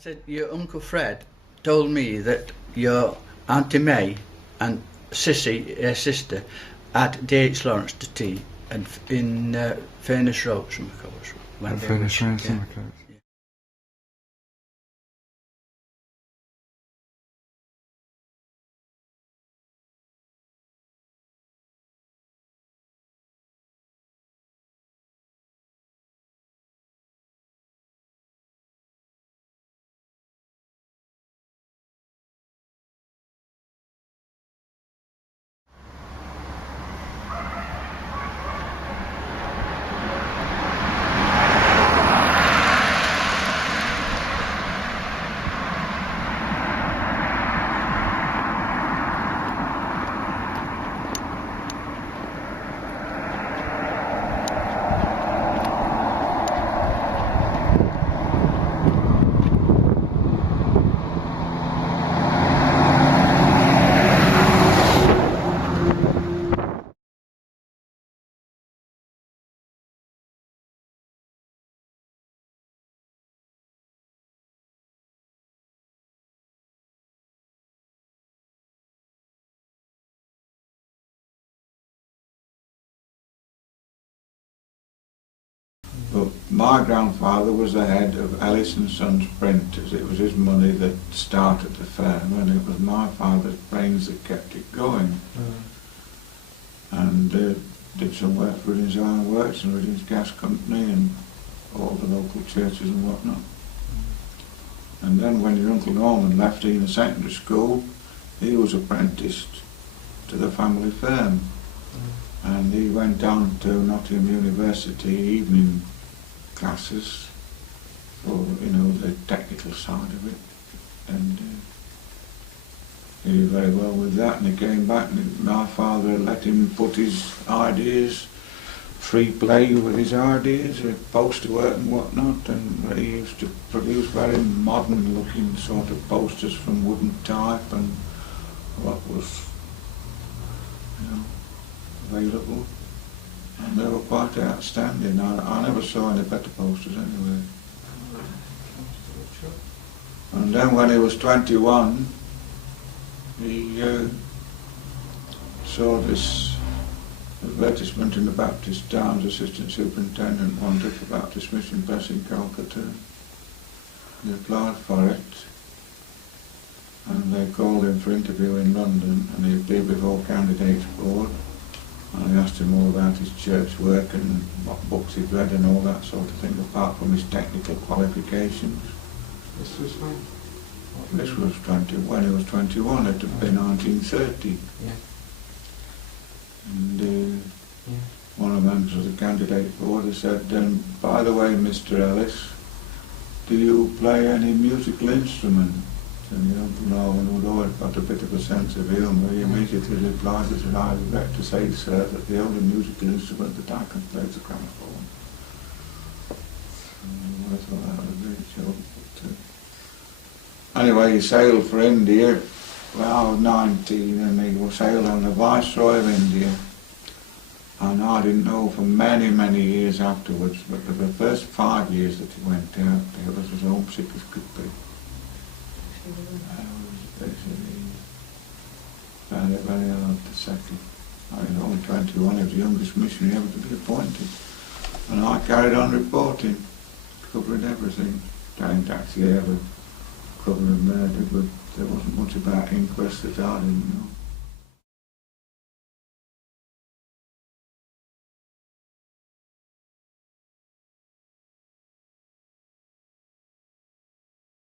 said your Uncle Fred told me that your Auntie May and Sissy, her sister, had D.H. Lawrence to tea and in Furness Road, Furness Road, yeah. But my grandfather was the head of Ellis and Sons Printers. It was his money that started the firm, and it was my father's brains that kept it going. And did some work for his own works and his gas company and all the local churches and whatnot. And then when your Uncle Norman left Ena Secondary School, he was apprenticed to the family firm. And he went down to Nottingham University evening classes for, you know, the technical side of it, and he did very well with that. And he came back, and my father let him put his ideas, free play with his ideas, poster work and whatnot, and he used to produce very modern looking sort of posters from wooden type and what was, you know, available, and they were quite outstanding. I never saw any better posters anyway. And then when he was 21, he saw this advertisement in the Baptist Times, assistant superintendent wanted for Baptist Mission Press in Calcutta. He applied for it, and they called him for interview in London, and he appeared before Candidates Board. And I asked him all about his church work and what books he'd read and all that sort of thing, apart from his technical qualifications. This was when? This was when he was 21, it had been 1930. Yeah. And one of the members of the candidate board had said, by the way, Mr. Ellis, do you play any musical instrument? And the Uncle Norman would always got a bit of a sense of humour. He immediately replied, that I regret to say, sir, that the only musical instrument that I can play is the gramophone. I thought that was a great joke. But, anyway, he sailed for India. Well, I was 19, and he sailed on the Viceroy of India. And I didn't know for many, many years afterwards, but for the first 5 years that he went out, he was as homesick as could be. I was basically found it very hard to settle. I was only 21, he was the youngest missionary ever to be appointed. And I carried on reporting, covering everything. Didn't actually ever cover a murder, but there wasn't much about inquests that I didn't know.